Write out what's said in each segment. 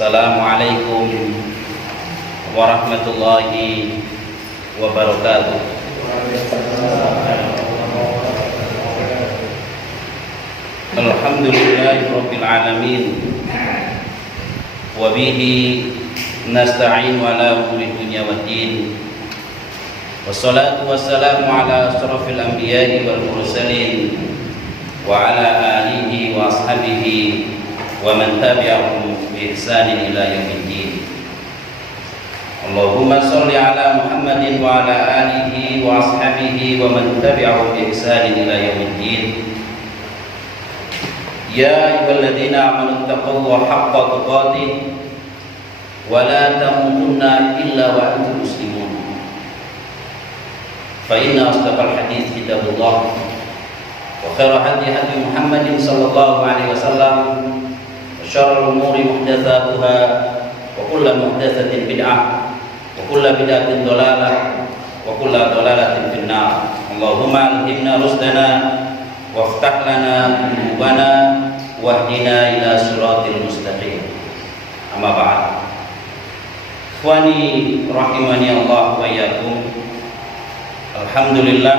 Assalamualaikum warahmatullahi wabarakatuh. Alhamdulillahirabbil alamin. Wa bihi nasta'in ala umuri dunya waddin. Wassalatu wassalamu ala asyrafil anbiya'i wal mursalin wa ala alihi wa ashabihi wa man tabi'ahum bi ihsanin ila yaumiddin. Allahumma shalli ala Muhammadin wa ala alihi wa ashabihi wa man tabi'ahum bi ihsanin ila yaumiddin. Ya ayyuhalladzina amanu taqullaha haqqa tuqatih wa la tamutunna illa wa antum muslimun. Fa inna asdaqal hadits kitabullah wa khairal hadi hadi Muhammadin sallallahu alaihi wasallam. Syarrul umuri muhdatsatuha wa kullu muhdatsatin bid'ah wa kullu bid'atin dhalalah wa kullu dhalalatin finnar. Allahumma alhimna rusdana waftah lana qulubana wahdina ila siratil mustaqim. Amma ba'd. Ikhwani rahimani Allah wa iyyakum. Alhamdulillah,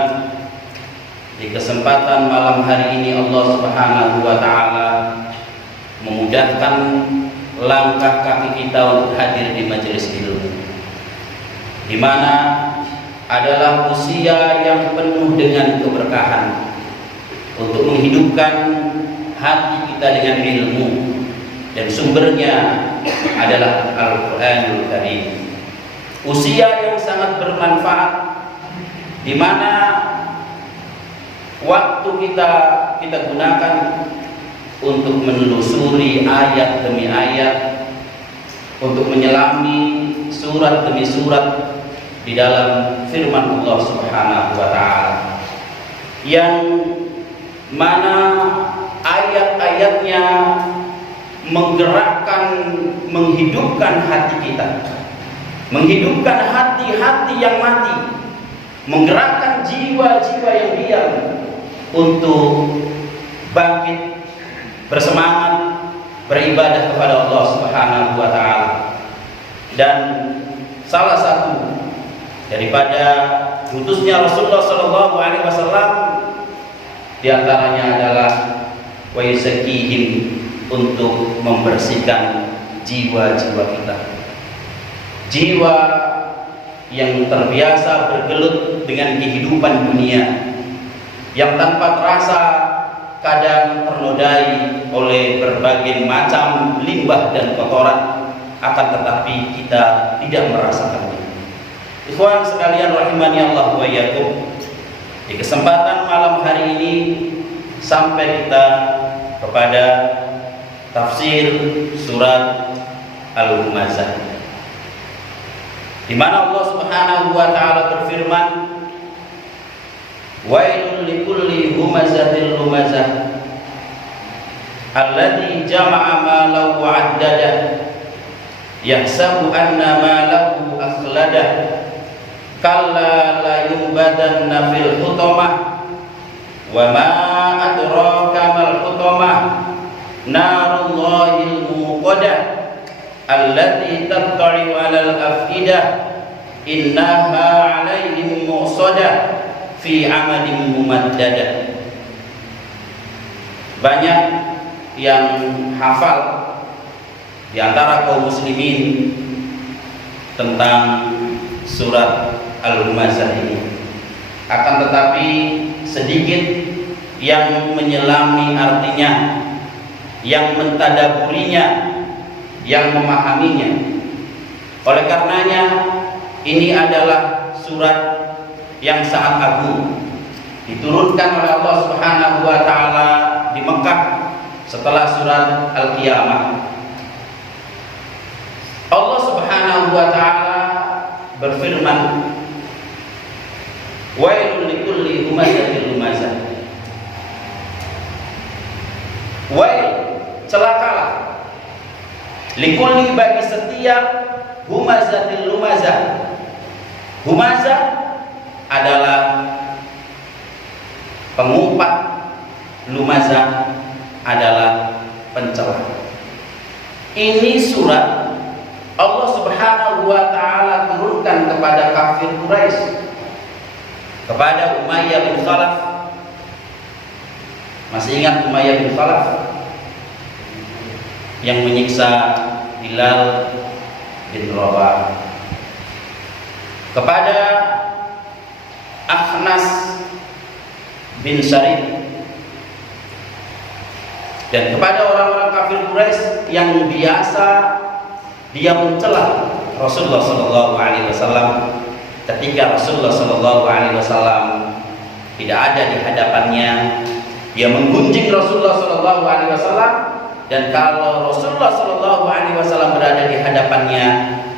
di kesempatan malam hari ini Allah Subhanahu wa taala memudahkan langkah kaki kita untuk hadir di majelis ilmu, di mana adalah usia yang penuh dengan keberkahan untuk menghidupkan hati kita dengan ilmu, dan sumbernya adalah Al-Qur'anul Karim. Usia yang sangat bermanfaat, di mana waktu kita gunakan untuk menelusuri ayat demi ayat, untuk menyelami surat demi surat di dalam firman Allah Subhanahu wa taala, yang mana ayat-ayatnya menggerakkan, menghidupkan hati kita, menghidupkan hati-hati yang mati, menggerakkan jiwa-jiwa yang diam untuk bangkit, bersemangat, beribadah kepada Allah Subhanahu wa taala. Dan salah satu daripada utusnya Rasulullah sallallahu alaihi wasallam di antaranya adalah wa yuzakkihim, untuk membersihkan jiwa-jiwa kita. Jiwa yang terbiasa bergelut dengan kehidupan dunia, yang tanpa terasa kadang ternodai oleh berbagai macam limbah dan kotoran, akan tetapi kita tidak merasakannya. Ikhwan sekalian rahimani Allah wa iyyakum, di kesempatan malam hari ini sampai kita kepada tafsir surat Al-Humazah, di mana Allah Subhanahu wa taala berfirman, wailul likulli humazatil lumazah alladzi jama'a malahu 'addadah yahsabu anna malahu akhladah kalla la yumbadanna fil hutamah wa ma adraka mal hutamah narullahil muqadah allati tattali'u 'alal afidah innaha 'alaihim mu'sadah fi amadin mumaddadah. Banyak yang hafal di antara kaum muslimin tentang surat Al-Humazah ini, akan tetapi sedikit yang menyelami artinya, yang mentadaburinya, yang memahaminya. Oleh karenanya ini adalah surat yang sangat agung, diturunkan oleh Allah Subhanahu wa taala di Mekah setelah surat Al-Qiyamah. Allah Subhanahu wa taala berfirman, wailul likulli humazatil lumazah. Wail, celakalah, likulli, bagi setiap humazatil lumazah. Humazah adalah pengumpat, lumazah adalah pencela. Ini surat Allah Subhanahu wa taala turunkan kepada kafir Quraisy, kepada Umayyah bin Khalaf. Masih ingat Umayyah bin Khalaf yang menyiksa Bilal bin Rabah? Kepada Akhnas bin Syarif, dan kepada orang-orang kafir Quraisy yang biasa dia mencela Rasulullah sallallahu alaihi wasallam ketika Rasulullah sallallahu alaihi wasallam tidak ada di hadapannya. Dia menggunjing Rasulullah sallallahu alaihi wasallam, dan kalau Rasulullah sallallahu alaihi wasallam berada di hadapannya,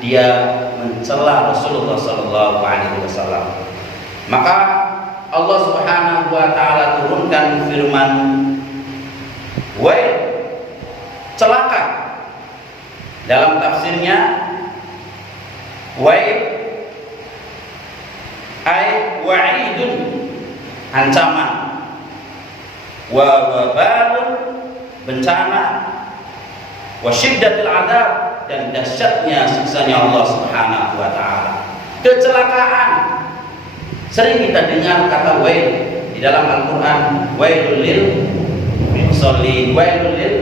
dia mencela Rasulullah sallallahu alaihi wasallam. Maka Allah Subhanahu wa taala turunkan firman, wail, celaka. Dalam tafsirnya, wail ay wa'idun, ancaman, wa wabalun, bencana, wa syiddatul adab, dan dahsyatnya siksanya Allah Subhanahu wa taala. Kecelakaan. Sering kita dengar kata wail di dalam Al-Qur'an, wailul lil musallin, wailul lil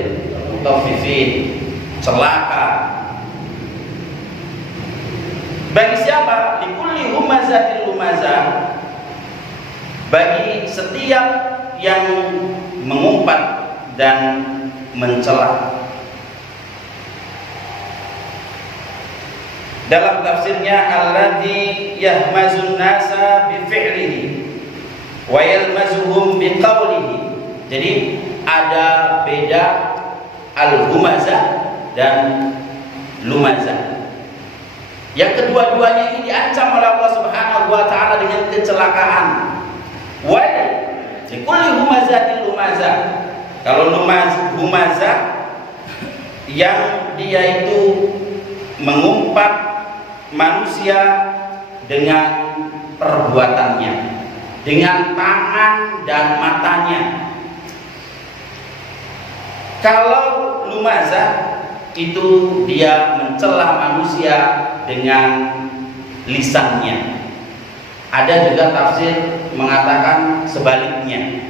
mutaffifin, celaka. Bagi siapa? Likulli humazatil lumazah, bagi setiap yang mengumpat dan mencela. Dalam tafsirnya, alladzi yahmazun nasa bi fi'lihi wa yalmazuhum bi qawlihi. Jadi ada beda al-humazah dan lumazah. Yang kedua-duanya ini diancam oleh Allah Subhanahu wa taala dengan kecelakaan. Wa likulli humazatil lumazah. Kalau humazah yang dia itu mengumpat manusia dengan perbuatannya, dengan tangan dan matanya. Kalau lumazah itu dia mencela manusia dengan lisannya. Ada juga tafsir mengatakan sebaliknya,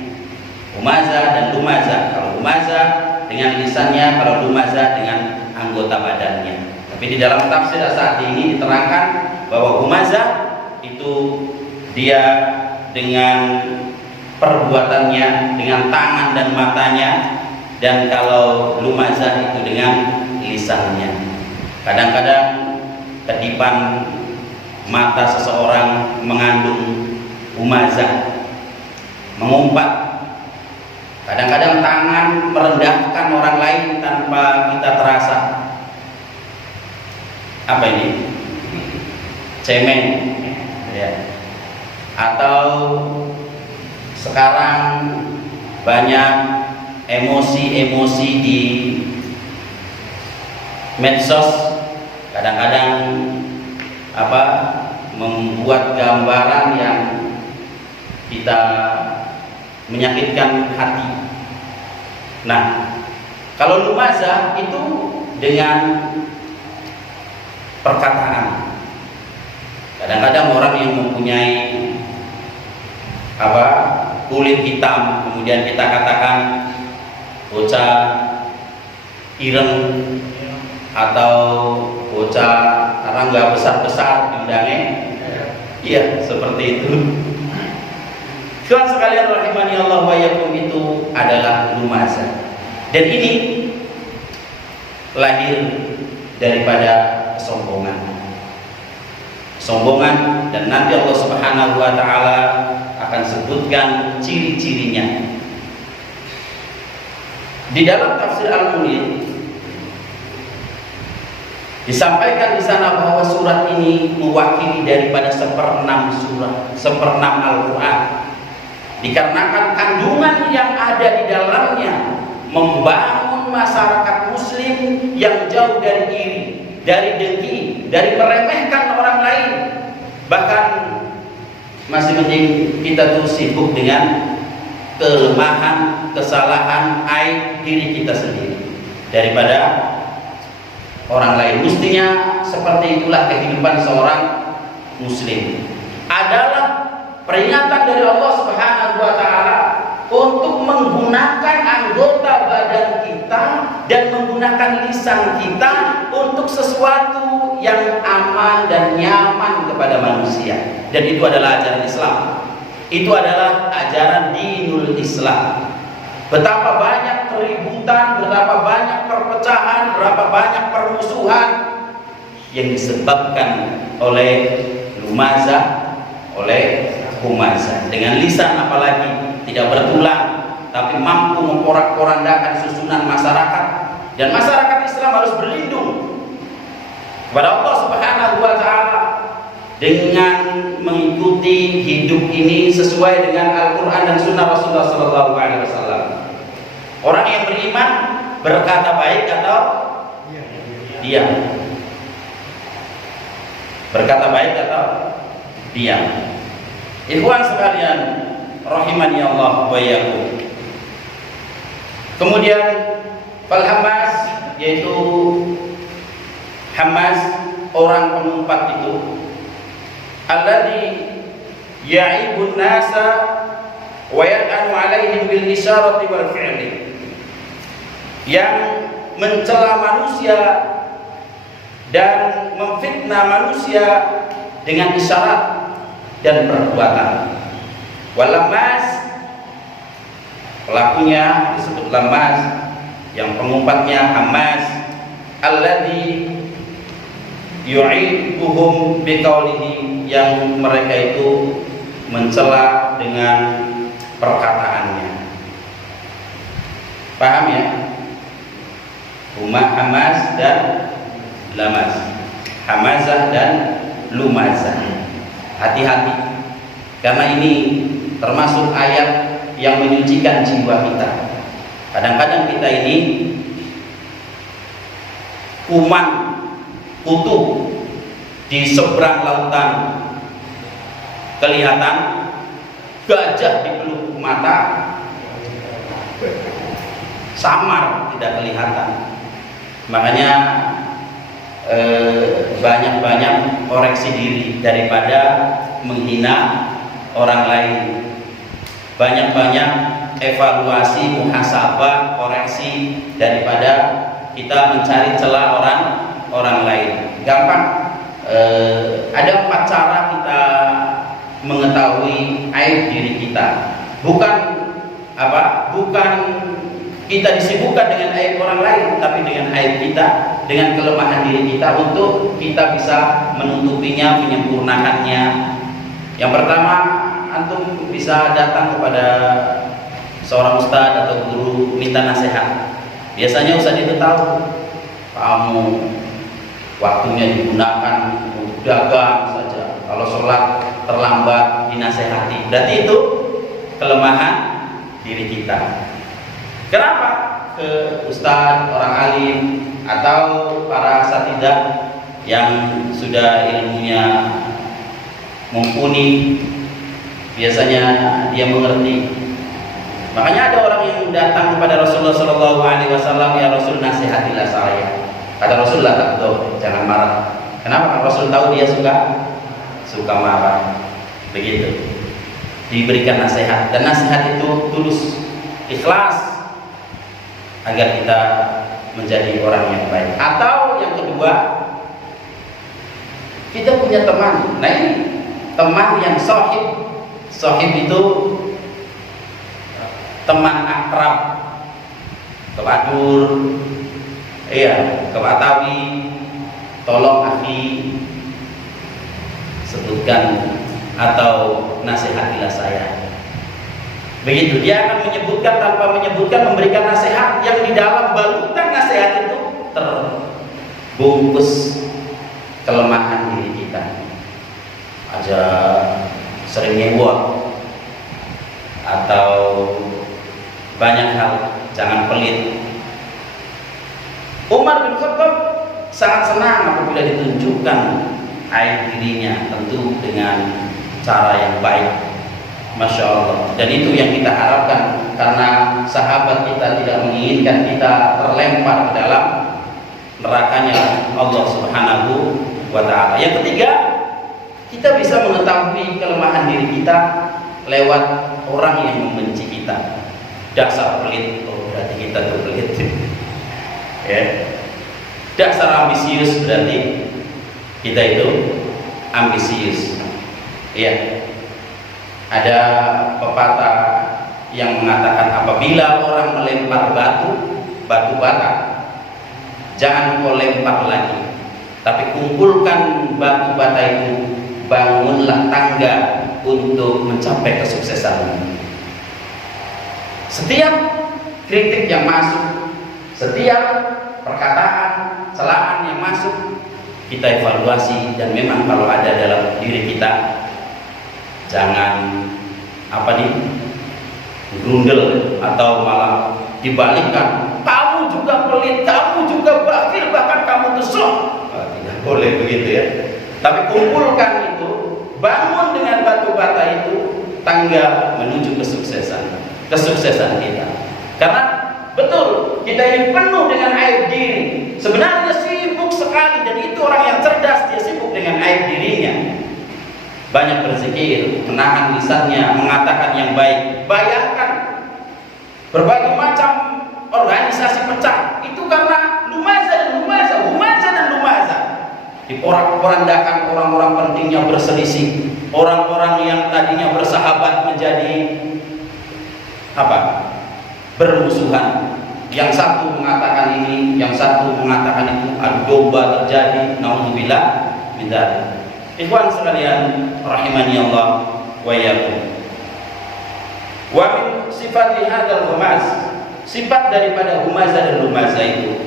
humazah dan lumazah. Kalau humazah dengan lisannya, kalau lumazah dengan anggota badannya. Tapi di dalam tafsir saat ini diterangkan bahwa humazah itu dia dengan perbuatannya, dengan tangan dan matanya, dan kalau lumazah itu dengan lisannya. Kadang-kadang kedipan mata seseorang mengandung humazah, mengumpat. Kadang-kadang tangan merendahkan orang lain tanpa kita terasa. Apa ini? Cemeng, ya. Atau sekarang banyak emosi-emosi di medsos, kadang-kadang membuat gambaran yang kita menyakitkan hati. Nah, kalau lumazah itu dengan perkataan. Kadang-kadang orang yang mempunyai kulit hitam, kemudian kita katakan bocah ireng atau bocah rangga besar-besar bindangnya. Iya, seperti itu. Tuhan sekalian rahimani Allah wa iyyakum, itu adalah lumazah. Dan ini lahir daripada kesombongan, dan nanti Allah Subhanahu wa taala akan sebutkan ciri-cirinya. Di dalam tafsir Al-Munir disampaikan di sana bahwa surat ini mewakili daripada 1/6 surah, 1/6 Al-Qur'an. Dikarenakan kandungan yang ada di dalamnya membangun masyarakat muslim yang jauh dari iri, dari dengki, dari meremehkan orang lain. Bahkan masing-masing kita tuh sibuk dengan kelemahan, kesalahan, aib diri kita sendiri, daripada orang lain. Mestinya seperti itulah kehidupan seorang muslim. Adalah peringatan dari Allah Subhanahu wa taala untuk menggunakan anggota badan kita dan menggunakan lisan kita untuk sesuatu yang aman dan nyaman kepada manusia. Dan itu adalah ajaran Islam. Itu adalah ajaran dinul Islam. Betapa banyak keributan, betapa banyak perpecahan, berapa banyak permusuhan yang disebabkan oleh lumazah, oleh humazah. Dengan lisan apalagi tidak bertulang, tapi mampu memporak-porandakan susunan masyarakat. Dan masyarakat Islam harus berlindung kepada Allah Subhanahu wa taala dengan mengikuti hidup ini sesuai dengan Al-Quran dan Sunnah Rasulullah SAW. Orang yang beriman berkata baik atau diam? Berkata baik atau diam? Ikhwan sekalian, rahimani Allah wa iyyakum. Kemudian Fal-Hamaz, yaitu Hamaz, orang pengumpat itu, alladzi ya'ibun nasa wa yad'anu 'alaihim bil isyarati wal fi'li, yang mencela manusia dan memfitnah manusia dengan isyarat dan perbuatan. Walamaz, pelakunya disebut lamaz, yang pengumpatnya Hamaz, alladzi yu'ibuhum biqaulihi, yang mereka itu mencela dengan perkataannya. Paham ya? Hamaz dan lamaz, hamazah dan lumazah. Hati-hati, karena ini termasuk ayat yang menyucikan jiwa kita. Kadang-kadang kita ini kuman kutub di seberang lautan kelihatan, gajah di pelupuk mata samar, tidak kelihatan. Makanya banyak-banyak koreksi diri daripada menghina orang lain. Banyak-banyak evaluasi, muhasabah, koreksi daripada kita mencari celah orang lain. Gampang. Ada 4 cara kita mengetahui aib diri kita. Bukan kita disibukkan dengan aib orang lain, tapi dengan aib kita, dengan kelemahan diri kita, untuk kita bisa menutupinya, menyempurnakannya. Yang pertama, antum bisa datang kepada seorang ustadz atau guru minta nasihat. Biasanya ustadz itu tahu kamu waktunya digunakan untuk dagang saja, kalau sholat terlambat dinasehati. Berarti itu kelemahan diri kita. Kenapa? Ke ustadz, orang alim, atau para asatidzah yang sudah ilmunya mumpuni, biasanya dia mengerti. Makanya ada orang yang datang kepada Rasulullah SAW, ya Rasul, nasihatilah saya. Kata Rasulullah, takut, jangan marah. Kenapa? Rasul tahu dia suka marah. Begitu. Diberikan nasihat, dan nasihat itu tulus, ikhlas, agar kita menjadi orang yang baik. Atau yang kedua, kita punya teman. Nah ini teman yang sohib. Sohib itu teman akrab, kebadur, kebatawi, tolong akhi, sebutkan atau nasihatilah saya. Begitu, dia akan menyebutkan tanpa menyebutkan, memberikan nasihat yang di dalam balutan nasihat itu terbungkus kelemahan diri kita. Aja sering ngewok atau banyak hal, jangan pelit. Umar bin Khattab sangat senang apabila ditunjukkan aib dirinya, tentu dengan cara yang baik. Masya Allah. Dan itu yang kita harapkan, karena sahabat kita tidak menginginkan kita terlempar ke dalam nerakanya Allah Subhanahu wa Ta'ala. Yang ketiga, kita bisa mengetahui kelemahan diri kita lewat orang yang membenci kita. Dasar pelit, oh berarti kita tuh pelit. Ya. Dasar ambisius, berarti kita itu ambisius. Ya. Ada pepatah yang mengatakan apabila orang melempar batu bata, jangan kau lempar lagi, tapi kumpulkan batu bata itu, bangunlah tangga untuk mencapai kesuksesan. Setiap kritik yang masuk, setiap perkataan celaan yang masuk, kita evaluasi, dan memang kalau ada dalam diri kita, jangan grundel atau malah dibalikkan. Kamu juga pelit, kamu juga bakhil, bahkan kamu tusuk. Tidak boleh begitu ya. Tapi kumpulkan itu, bangun dengan batu bata itu tangga menuju kesuksesan kita. Karena betul kita ini penuh dengan aib diri. Sebenarnya sibuk sekali, dan itu orang yang cerdas, dia sibuk dengan aib dirinya. Banyak berzikir, menahan lisannya, mengatakan yang baik. Bayangkan berbagai macam organisasi pecah, itu karena lumaza. Diporak-porandakan orang-orang pentingnya berselisih, orang-orang yang tadinya bersahabat menjadi bermusuhan. Yang satu mengatakan ini, yang satu mengatakan itu, adu domba terjadi. Naudzubillah min dzalik. Ikhwan sekalian rahimani Allah wa iyyakum. Wa min sifati hadzal humaz, sifat daripada humazah dan lumazah itu,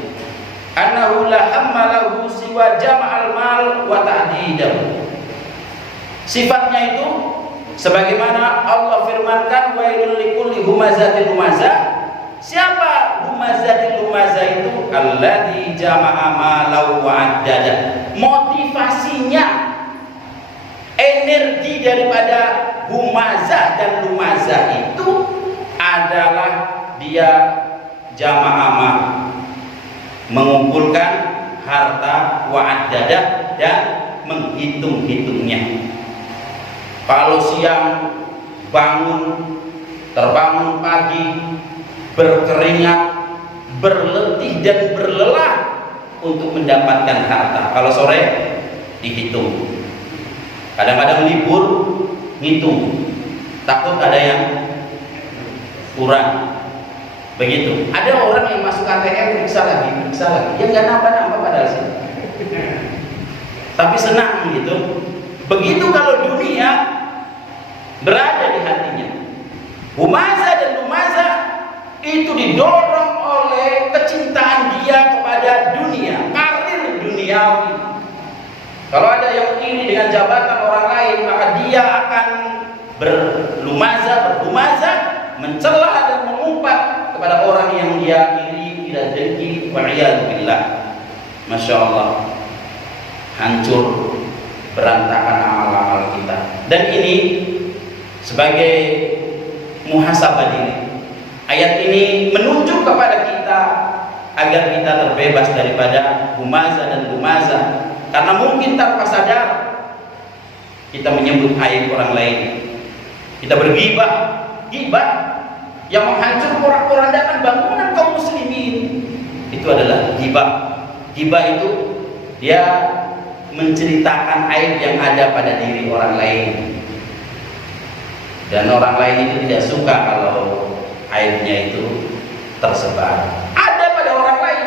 annahu la hammalahu siwa jam'al mal wa ta'didahu. Sifatnya itu sebagaimana Allah firmankan, wailul likulli humazatil lumazah. Siapa humazatil lumazah itu? Alladzi jama'a malau wa addada. Motivasinya, energi daripada humazah dan lumazah itu adalah dia jama'ah, mengumpulkan harta, wa'addadah, dan menghitung-hitungnya. Kalau siang terbangun pagi, berkeringat, berletih dan berlelah untuk mendapatkan harta. Kalau sore dihitung. Kadang-kadang libur ngitung, takut ada yang kurang. Begitu. Ada orang yang masuk ATM periksa lagi, dia nggak nambah padahal sih. Tapi senang gitu. Begitu kalau dunia berada di hatinya. Humazah dan lumazah itu didorong oleh kecintaan dia kepada dunia, karir duniawi. Kalau ada yang iri dengan jabatan orang lain, maka dia akan berhumazah, mencela dan mengumpat kepada orang yang dia iri, tidak dengki, wa'iyadzubillah. Masya Allah, hancur, berantakan amal-amal kita. Dan ini sebagai muhasabah diri. Ayat ini menunjuk kepada kita agar kita terbebas daripada humazah dan lumazah. Karena mungkin tanpa sadar kita menyebut aib orang lain. Kita bergibah, gibah yang menghancur porak-porandakan bangunan kaum muslimin. Itu adalah gibah. Gibah itu dia menceritakan aib yang ada pada diri orang lain. Dan orang lain itu tidak suka kalau aibnya itu tersebar. Ada pada orang lain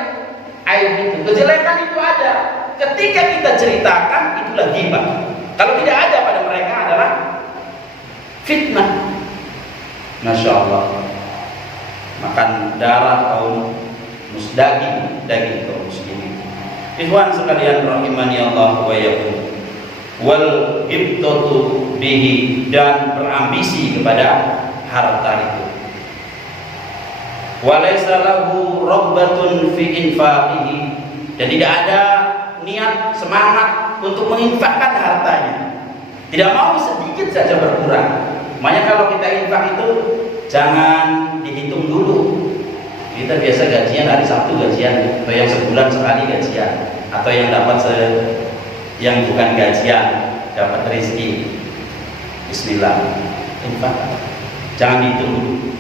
aib itu, kejelekan itu ada. Ketika kita ceritakan, itulah ghibah. Kalau tidak ada pada mereka adalah fitnah. Masya Allah. Makan darah kaum daging kaum muslimin. Ikhwan sekalian rahimani Allah wa iyyakum. Wal ibtatu bihi, dan berambisi kepada harta itu. Walaysa lahu rabbatun fi infaqihi, dan tidak ada niat, semangat untuk menginfakkan hartanya. Tidak mau sedikit saja berkurang. Makanya kalau kita infak itu jangan dihitung dulu. Kita biasa gajian hari Sabtu gajian, atau yang sebulan sekali gajian, atau yang dapat yang bukan gajian dapat rezeki. Bismillah, infak. Jangan ditunggu.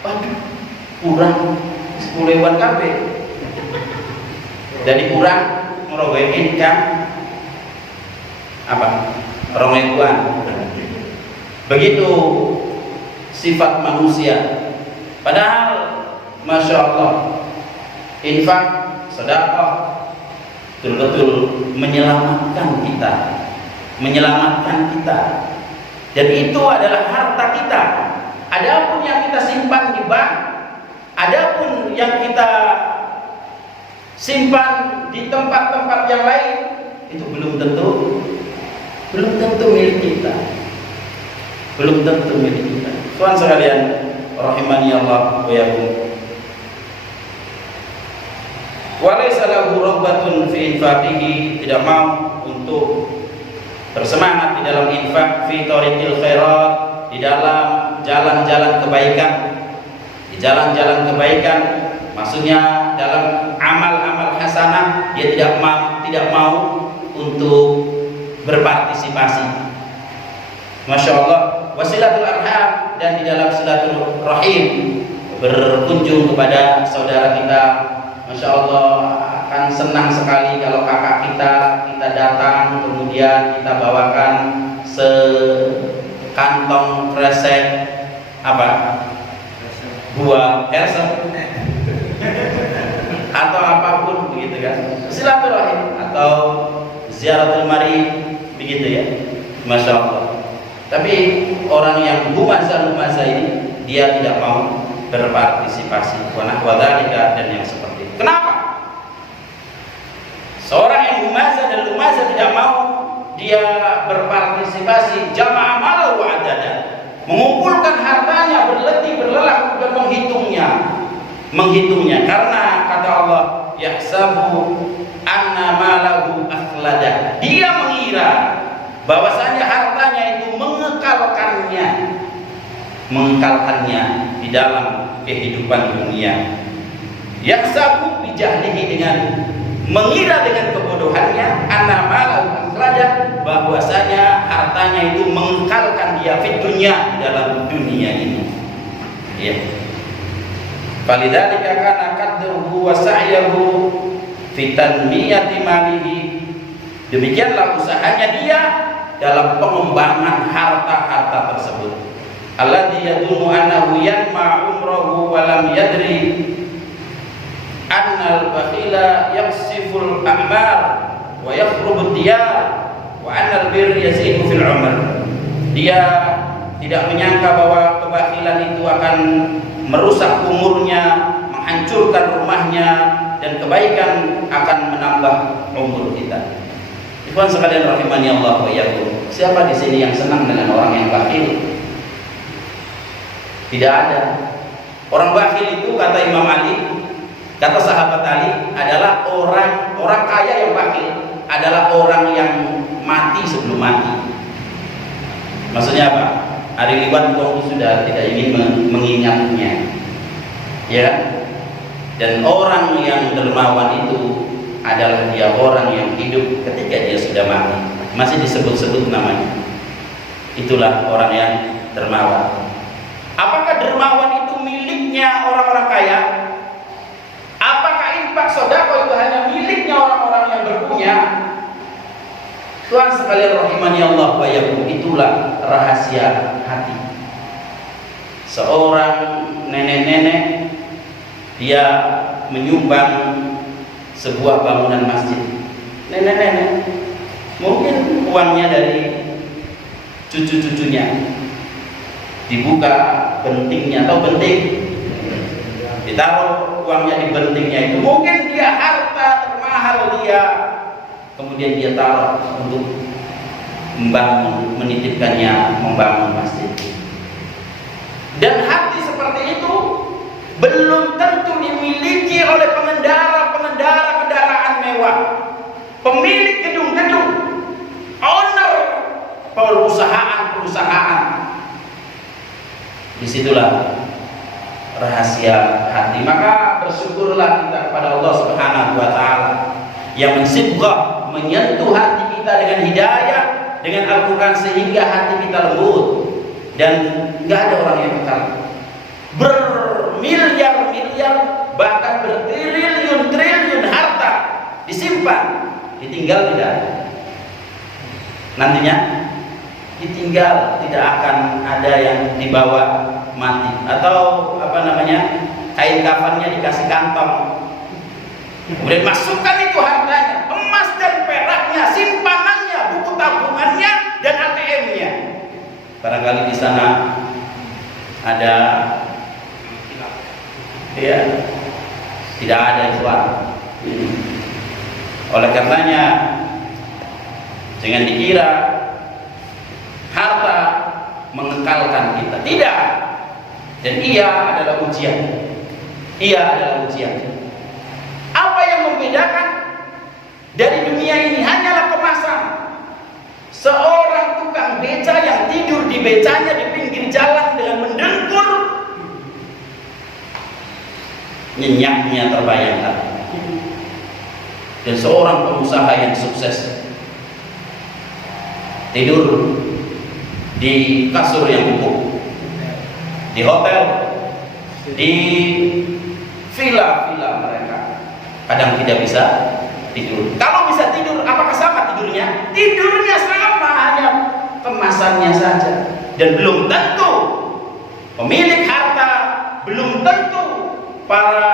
Waduh, kurang 10 lewat kabeh. Jadi kurang ngerogoin kan apa? Romeguan. Begitu sifat manusia. Padahal Masya Allah, infak, sedekah betul-betul menyelamatkan kita, dan itu adalah harta kita. Adapun yang kita simpan di bank, adapun yang kita simpan di tempat-tempat yang lain, itu belum tentu milik kita, Tuhan sekalian rahimani Allah wa iyyakum. Walaysa lahu ragbatun fi infaqihi, tidak mau untuk bersemangat di dalam infak, fi thariqil khairat, di dalam jalan-jalan kebaikan, maksudnya dalam amal-amal hasanah dia tidak mau untuk berpartisipasi. Masya Allah. Wasilatul arham, dan di dalam silatul rahim, berkunjung kepada saudara kita. Masya Allah, akan senang sekali kalau kakak kita datang, kemudian kita bawakan sekantong kresek buah kresek atau apapun begitu kan, silaturahim atau ziaratul mari begitu ya. Masya Allah. Tapi orang yang humazah ini dia tidak mau berpartisipasi, wadhalika, dan yang seperti itu. Kenapa? Seorang yang humazah dan lumazah tidak mau dia berpartisipasi, jama'a malahu wa adada, mengumpulkan hartanya, berletih berlelah dan menghitungnya, karena kata Allah, yahsabu anna malahu akhlada, dia mengira bahwasanya hartanya itu mengekalkannya di dalam kehidupan dunia. Yahsabu bijahlihi, dengan mengira dengan kebodohannya, anna malahu akhlada, bahwasanya hartanya itu mengekalkan dia di dalam dunia ini. Ya. Falidzalika kana qadruhu wa sa'yahu fi tanmiyati malihi, demikianlah usahanya dia dalam pengembangan harta-harta tersebut. Alladzi yadunnu annahu yanma umrahu wa lam yadri annal bakhila yaksiful a'mar wa yakhrubu diyar wa annal bir yazidu fil umr. Dia tidak menyangka bahwa kebakhilan itu akan merusak umurnya, menghancurkan rumahnya, dan kebaikan akan menambah umur kita. Ikhwan sekalian rahimani Allah wa iyyakum. Siapa di sini yang senang dengan orang yang bakhil? Tidak ada. Orang bakhil itu, kata Imam Ali, kata sahabat Ali, adalah orang kaya yang bakhil adalah orang yang mati sebelum mati. Maksudnya apa? Hari liwat itu sudah tidak ingin mengingatnya, ya. Dan orang yang dermawan itu adalah dia orang yang hidup ketika dia sudah mati, masih disebut-sebut namanya. Itulah orang yang dermawan. Apakah dermawan itu miliknya orang-orang kaya? Apakah infak sedekah itu hanya miliknya orang-orang yang berpunya? Tuhan sekalian rahimani Allah wa iyyakum, itulah rahasia hati. Seorang nenek-nenek dia menyumbang sebuah bangunan masjid. Nenek-nenek, mungkin uangnya dari cucu-cucunya, dibuka bentingnya atau benting, ditaruh uangnya di bentingnya itu. Mungkin dia harta termahal dia, kemudian dia taruh untuk membangun, menitipkannya membangun masjid. Dan hati seperti itu belum tentu dimiliki oleh pengendara kendaraan mewah, pemilik gedung-gedung, owner perusahaan. Disitulah rahasia hati. Maka bersyukurlah kita kepada Allah Subhanahu wa taala yang mensibghah, menyentuh hati kita dengan hidayah, dengan Al-Qur'an, sehingga hati kita lembut dan enggak ada orang yang kekal. Bermiliar-miliar bahkan bertriliun-triliun harta disimpan, ditinggal tidak. Nantinya ditinggal, tidak akan ada yang dibawa mati, atau kain kafannya dikasih kantong, kemudian masukkan itu hartanya, emas dan peraknya, simpanannya, buku tabungannya, dan ATM-nya. Barangkali di sana ada, ya, tidak ada ikhwan. Oleh karenanya jangan dikira harta mengekalkan kita, tidak. Dan ia adalah ujian. Ia adalah ujian. Apa yang membedakan dari dunia ini hanyalah kemasan. Seorang tukang beca yang tidur di becanya di pinggir jalan dengan mendengkur, nyenyaknya terbayangkan. Dan seorang pengusaha yang sukses tidur di kasur yang empuk, di hotel, di villa-villa mereka, kadang tidak bisa tidur. Kalau bisa tidur, apakah sama tidurnya? Tidurnya sama, hanya kemasannya saja. Dan belum tentu pemilik harta, belum tentu para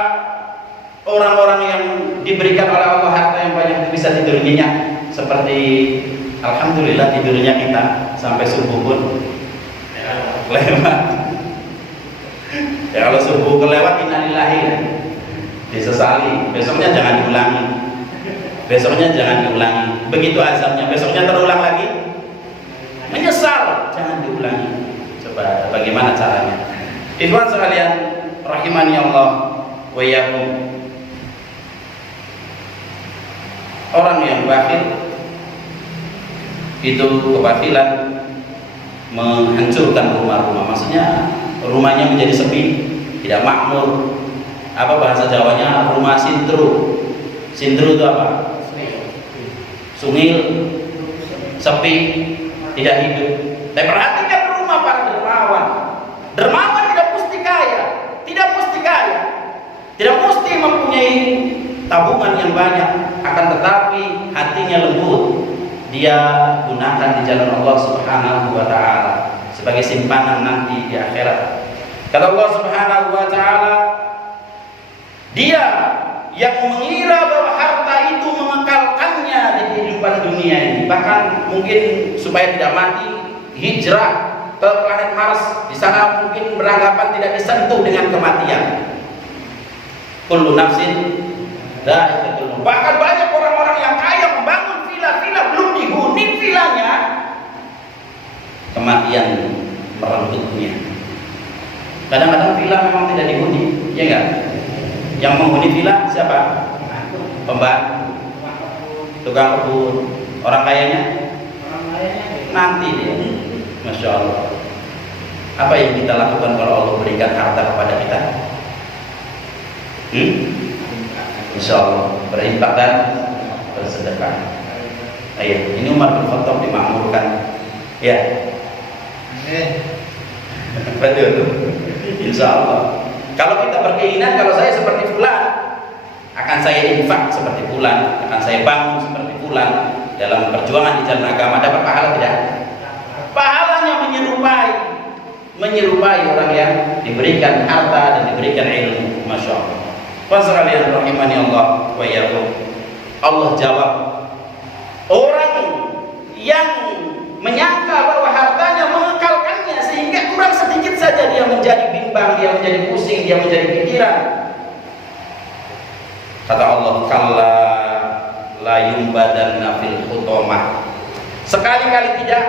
orang-orang yang diberikan oleh Allah harta yang banyak bisa tidur nyenyak. Seperti alhamdulillah tidurnya kita sampai subuh pun lewat. Ya, kalau subuh kelewat, innalillahi, disesali. Besoknya jangan diulangi. Besoknya jangan diulangi. Begitu azabnya, besoknya terulang lagi, menyesal. Jangan diulangi. Coba bagaimana caranya? Ikhwan sekalian, rahimani Allah wa iyyakum. Orang yang bakhil itu kebakilan menghancurkan rumah-rumah. Maksudnya rumahnya menjadi sepi, tidak makmur. Apa bahasa Jawanya? Rumah sintru. Sintru itu apa? Sungil, sepi, tidak hidup. Tapi perhatikan rumah para dermawan. Dermawan tidak mesti kaya, tidak mesti kaya, tidak mesti mempunyai tabungan yang banyak, akan tetapi hatinya lembut. Dia gunakan di jalan Allah Subhanahu wa taala sebagai simpanan nanti di akhirat. Kata Allah Subhanahu wa taala, dia yang mengira bahwa harta itu mengekalkannya di kehidupan dunia ini, bahkan mungkin supaya tidak mati, hijrah ke planet Mars. Di sana mungkin beranggapan tidak disentuh dengan kematian. Kullu nafsin dha'iqatul maut. Bahkan banyak orang-orang yang kaya membangun villa-villa, belum dihuni villanya, kematian merengkutnya. Kadang-kadang villa memang tidak dihuni, ya enggak? Yang menghuni villa siapa? Pembantu, tukang kebun. Orang kayanya nanti dia. Masya Allah. Apa yang kita lakukan kalau Allah berikan harta kepada kita? Insya Allah berinfak dan bersedekah. Ayo, ini Umar bin Khattab dimakmurkan. Ya. Betul. Insya Allah. Kalau kita berkeinginan, kalau saya seperti fulan, akan saya infak seperti fulan, akan saya bangun seperti fulan dalam perjuangan di jalan agama, dapat pahala tidak? Pahalanya menyerupai orang yang diberikan harta dan diberikan ilmu. Masya Allah. Sekalian rahimani Allah wa iyyakum. Allah jawab, orang yang menyangka bahwa hartanya mengekalkannya sehingga kurang sedikit saja dia menjadi bimbang, dia menjadi pusing, dia menjadi pikiran. Kata Allah, kalla la yumbadanna fil hutamah. Sekali-kali tidak,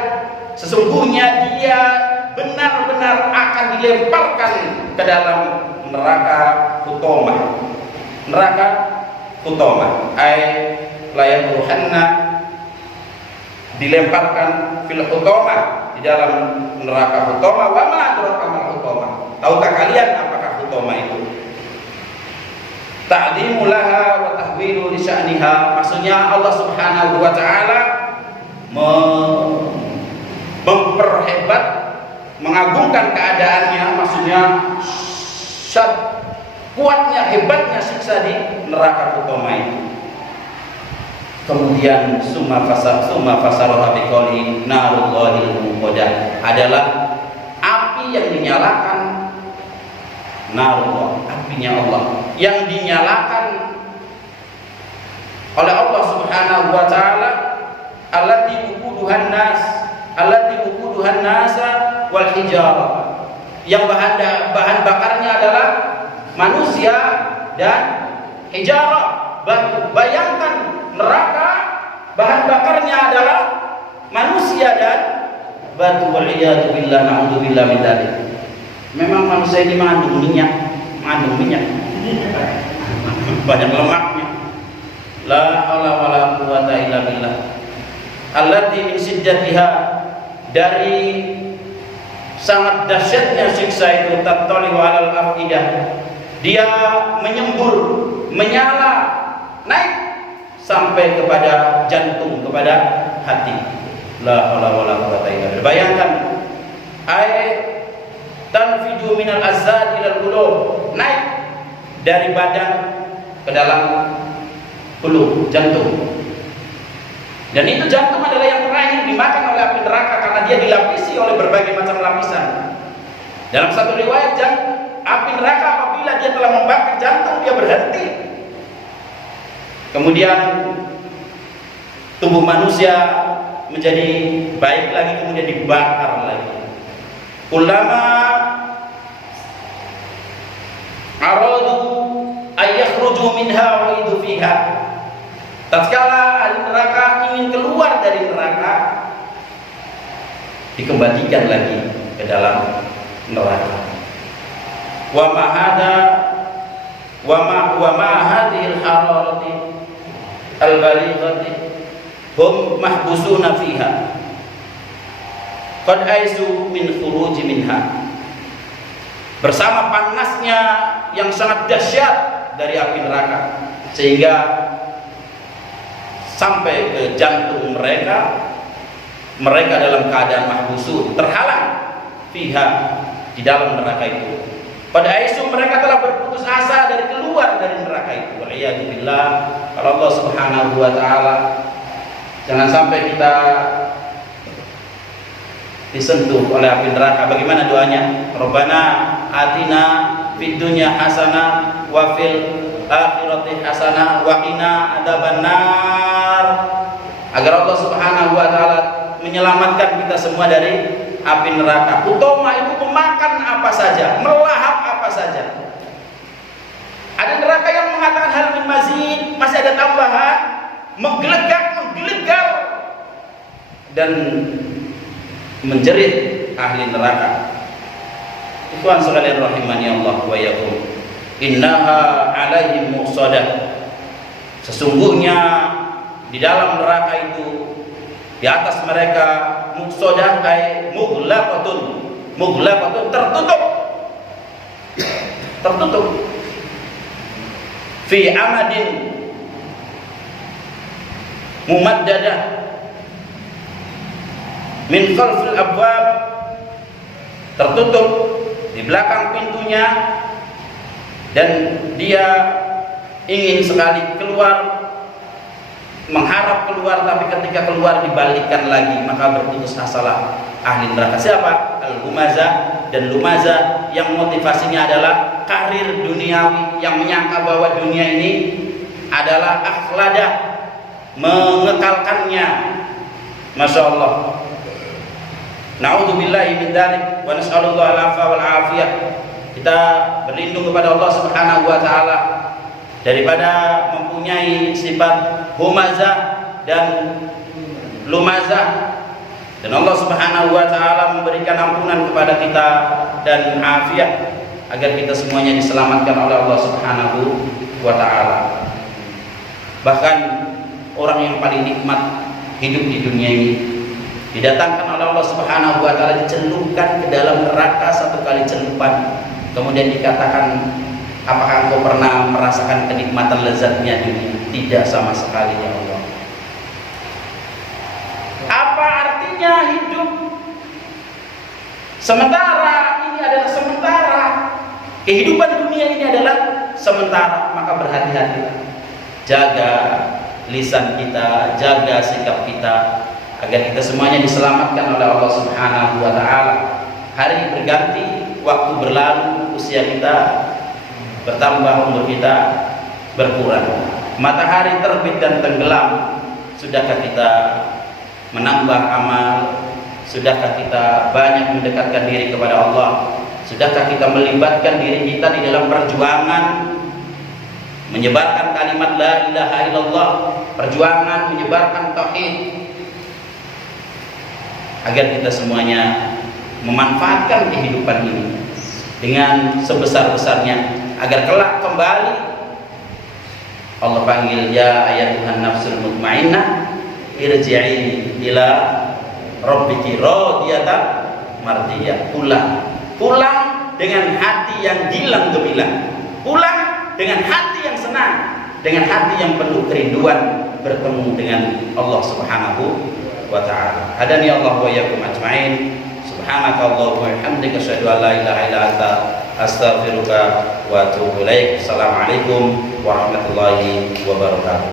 sesungguhnya dia benar-benar akan dilemparkan ke dalam neraka hutamah. Neraka hutamah ay la yadruhanna, dilemparkan fil hutamah, di dalam neraka hutamah. Wa ma adraka mal hutamah. Tahukah kalian apakah hutama itu. Ta'dhimu laha wa tahwilu li sya'niha, maksudnya Allah Subhanahu wa taala memperhebat, mengagungkan keadaannya, maksudnya kuatnya, hebatnya siksa di neraka hutama itu. Kemudian summa fasaraha biqouli narullahil muqadah, adalah api yang dinyalakan, narullah, apinya Allah yang dinyalakan oleh Allah Subhanahu wa taala, allati wuquduhan nasa wal hijarah, yang bahan bakarnya adalah manusia dan hijarah, batu. Bayangkan neraka bahan bakarnya adalah manusia dan batu. Waliyadu billah, na'udzubillah min dzalik. Memang manusia ini mengandung minyak banyak lemaknya. La haula wala quwata illa billah. Allati min siddatiha, dari sangat dahsyatnya siksa itu, tattali alal afidah, dia menyembur, menyala, naik sampai kepada jantung, kepada hati. La haula wala quwata illa billah. Bayangkan, tanfidu minal azad ilal qulub, naik dari badan ke dalam hulu, jantung. Dan itu jantung adalah yang terakhir dimakan oleh api neraka, karena dia dilapisi oleh berbagai macam lapisan. Dalam satu riwayat, api neraka apabila dia telah membakar jantung, dia berhenti. Kemudian tubuh manusia menjadi baik lagi, kemudian dibakar lagi. Ulama aradu ayakhruju minha wa idu fiha, tatkala ahli neraka ingin keluar dari neraka, dikembalikan lagi ke dalam neraka. Wa ma hadhihi al-hararati al-balighati hum mahbusuna fiha qad aisu min khuruji minha. Bersama panasnya yang sangat dahsyat dari api neraka, sehingga sampai ke jantung mereka dalam keadaan mahbusun, terhalang fiha, di dalam neraka itu. Pada aisu, mereka telah berputus asa dari keluar dari neraka itu. Waliyadu billah. Kalau Allah Subhanahu wa taala, jangan sampai kita disentuh oleh api neraka. Bagaimana doanya? Rabbana atina fid dunya hasanah wa fil akhirati hasanah wa qina adzabannar. Agar Allah Subhanahu wa taala menyelamatkan kita semua dari api neraka. Utama itu memakan apa saja, melahap apa saja. Ada neraka yang mengatakan hal min mazid, masih ada tambahan, menggelegar dan menjerit ahli neraka. Ikhwan sekalian rahimani Allah wa iyyakum, innaha alaihim muqsadah, sesungguhnya di dalam neraka itu, di atas mereka, muqsadah ay mughlaqatun, tertutup fi amadin mumaddadah min khalfil abwab, tertutup di belakang pintunya, dan dia ingin sekali keluar, mengharap keluar, tapi ketika keluar dibalikkan lagi, maka berputus asalah ahli neraka. Siapa? Al-Humazah dan Lumazah, yang motivasinya adalah karir duniawi, yang menyangka bahwa dunia ini adalah akhladah, mengekalkannya. Masya Allah. Na'udzubillahi min dzalik wa nas'alullah al-'afwa wal 'afiyah. Kita berlindung kepada Allah Subhanahu wa taala daripada mempunyai sifat humazah dan lumazah, dan Allah Subhanahu wa taala memberikan ampunan kepada kita dan afiat agar kita semuanya diselamatkan oleh Allah Subhanahu wa taala. Bahkan orang yang paling nikmat hidup di dunia ini didatangkan oleh Allah Subhanahu wa taala, dicelupkan ke dalam neraka satu kali celupan. kemudian dikatakan, apakah engkau pernah merasakan kenikmatan lezatnya dunia? Tidak sama sekali ya Allah. Apa artinya hidup sementara? Ini adalah sementara. Kehidupan dunia ini adalah sementara. Maka berhati-hatilah, jaga lisan kita, jaga sikap kita, agar kita semuanya diselamatkan oleh Allah Subhanahu wa Ta'ala. Hari berganti, waktu berlalu, usia kita bertambah, umur kita berkurang. Matahari terbit dan tenggelam. Sudahkah kita menambah amal? Sudahkah kita banyak mendekatkan diri kepada Allah? Sudahkah kita melibatkan diri kita di dalam perjuangan menyebarkan kalimat la ilaha illallah, perjuangan menyebarkan tauhid, agar kita semuanya memanfaatkan kehidupan ini dengan sebesar-besarnya, agar kelak kembali Allah panggil, ya ayatuhan nafsul mutmainnah irji'i ila rabbiki radiyatan mardiyah. Pulang dengan hati yang gilang gemilang, pulang dengan hati yang senang, dengan hati yang penuh kerinduan bertemu dengan Allah Subhanahu wa Ta'ala. Hadani Allah wa iyyakum ajmain. Subhanakallahumma wa bihamdika asyhadu an la ilaha illa anta astaghfiruka wa atubu ilaik. Assalamualaikum warahmatullahi wabarakatuh.